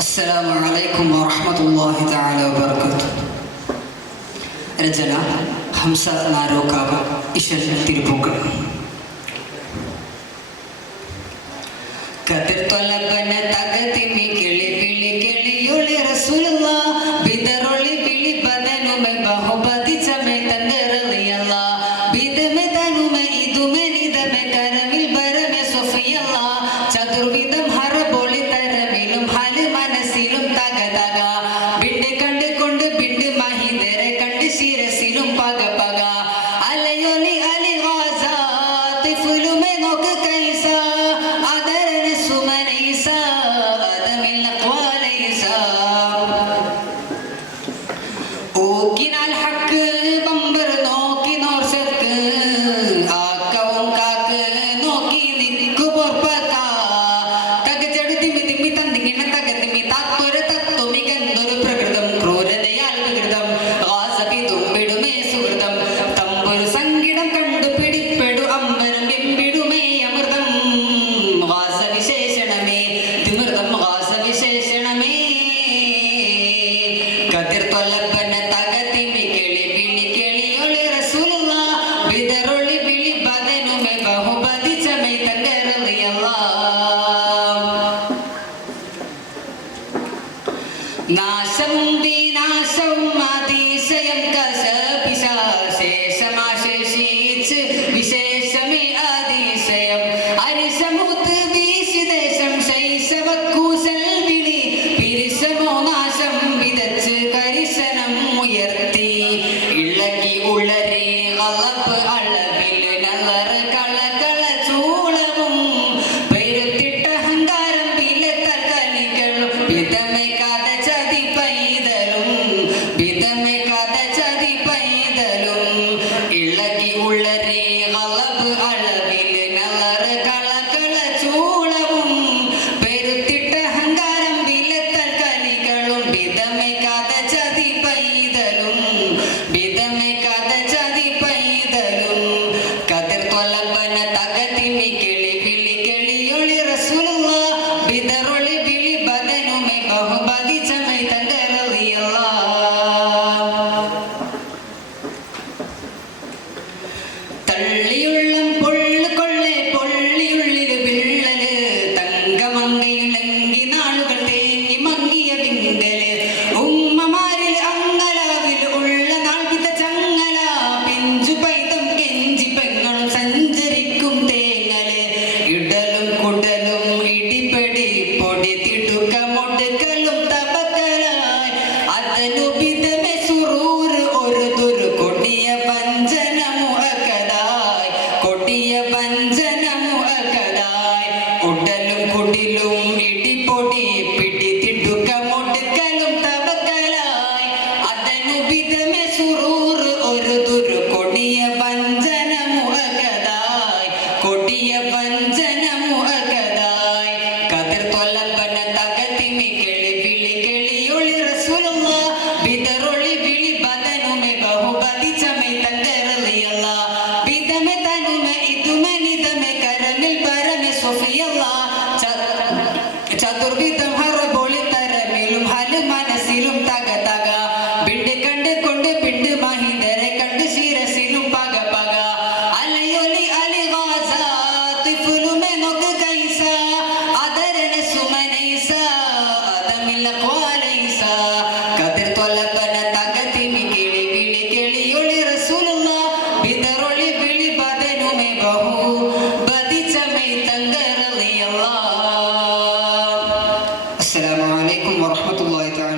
السلام عليكم ورحمة الله تعالى وبركاته. രചന ഹംസ നാരോക്കാവ്, ഇശൽ തിരുപ്പൂക്കൾ. കതിർതൊലബന തകതിമി കിളി വിളി കിളിയൊളി റസൂലുള്ളാ ബിദറൊളി വിളി ബദനുമെ ബഹുബതി ചമെ തങ്കറളിയല്ലാ ബിദമെ തനുമെ ഇതുമെ നിദമെ കരമിൽ ബരമെ സൊഫിയല്ലാ ചതുർവിധം ഹറബൊളി തരമിലും ഹല് മനസ്സിലും തക തക ബിണ്ട് കണ്ട് കൊണ്ട് ബിണ്ട് മഹിതരെ കണ്ട് ശിരസിലും പക പക അലയൊലി അലി ഗാസ തിഫുലുമെ നോക്ക് കൈസ അതരന സുമനൈസ അതമിൽ അഖ്വാലൈസ ഓക്കിനാൽ ഹക്ക് ബമ്പർ നോക്കി നോർസക്ക് ആക്കവും കാക്ക് നോക്കി നിക്കു പൊർപ്പക്ക തകച്ചെടു തിമ്മി തിമ്മി തന്തിങ്ങിണ തകതിമ്മി താത്തൊരു തത്വമി ഗന്ധൊരു പ്രകൃതം ക്രൂരതയാൽ വികൃതം ഗാസബി തുമ്പിടുമേ സുഹൃതം തമ്പൊരു സംഗീടം കണ്ടു പിടിപ്പെടു അമ്പരം എമ്പിടുമേ അമൃതം ഗാസവിശേഷണമേ തിമൃതം ഗാസവിശേഷണമേ കതിർ തൊലപ്പന തകതിമി കിളി വിളി കിളിയൊളി റസൂലുള്ളാ ബിദറൊളി വിളി ബദനുമെ ബഹുബതി ചമെ തങ്കറളിയല്ലാ നാശവും വിനാശവും അതിശയം കശപിശേഷമാശേഷിച്ച് വിശേഷമേ അതിശയം അരിശമൂത്ത് വീശിദേശം ശൈശവക്കൂശൽ വിളി പിരിശമോ നാശം വിതച്ച് കരിശനം ഉയർത്തി ഇളകി ഉളരി കളപ്പ് അളവിൽ നല്ലറ കളകള ചൂളവും പെരുത്തിട്ട അഹങ്കാരം വിലത്തൽ കലികളും വിധമെ കഥ ചതി പൈതലും വിധമെ കഥ ചതി പൈതലും ഇളകി ഉളരി കളപ്പ് അളവിൽ നല്ലറ കളകള ചൂളവും പെരുത്തിട്ട അഹങ്കാരം വിലത്തൽ കലികളും വിധമെ കഥ ചതി പൈതലും വിധമെ കഥ ചതി പൈതലും കതിർ തൊലബന തകതിമി കിളി വിളി കിളിയൊളി റസൂലുള്ളാ ബിദറൊളി വിളി ബദനുമെ ബഹുബതി ചമെ തങ്കറളിയല്ലാ തള്ളിയുള്ളം പൊള്ളു കൊള്ളെ പൊള്ളിയുള്ളില് വിള്ളല് തങ്കമങ്കയിലങ്കി നാളുകൾ തേങ്ങി മങ്ങിയ വിങ്കല് ഉമ്മമാരിൽ അങ്ങലാവിൽ ഉള്ള നാൾ വിത ചങ്ങല പിഞ്ചു പൈതം കെഞ്ചി പെങ്ങളും സഞ്ചരിക്കും തേങ്ങല് ഇടലും കുടലും ഇടിപെടി പൊടി തിടുക്ക മുടുക്കലും തപക്കലായി അതനു വിധമെ സുറൂർ ഒരു ദുരു കൊടിയ വഞ്ചന മുഅക്കദായി കൊടിയ വഞ്ചന മുഅക്കദായി ഉടലും കുടിലും ഇടിപൊടി പിടി തിടുക്ക മുടുക്കലും തപക്കലായി അതനു വിധമെ സുറൂർ ഒരു ദുരു കൊടിയ വഞ്ചന മുഅക്കദായി കൊടിയ വഞ്ചന മുഅക്കദായി കതിർ തൊലബന തകതിമി കിളി വിളി കിളിയൊളി റസൂലുള്ളാ ബിദറൊളി വിളി ബദനുമെ ബഹുബതി ചമെ തങ്കറളിയല്ലാ വിധമെ തനുമെ ഇതുമെ നിദമെ കരമിൽ ബരമെ സൊഫിയല്ലാ ചതുർവിധം ഹറബൊളി തരമിലും ഹല് മനസ്സിലും തക തക ബിണ്ട് കണ്ട് കൊണ്ട് ബിണ്ട് മഹിതരെ കണ്ട് ശിരസിലും പക പക അലയൊലി അലി ഗാസ തിഫുലുമെ നോക്ക് കൈസ അതരന സുമനൈസ അതമിൽ അഖ്വാലൈസ കതിർ തൊലബന തകതിമി കിളി വിളി കിളിയൊളി റസൂലുള്ളാ ബിദറൊളി വിളി ബദനുമെ ബഹുബതി ചമെ തങ്കറളിയല്ലാ. അസ്സലാമു അലൈക്കും വറഹ്മത്തുള്ളാഹി തആല.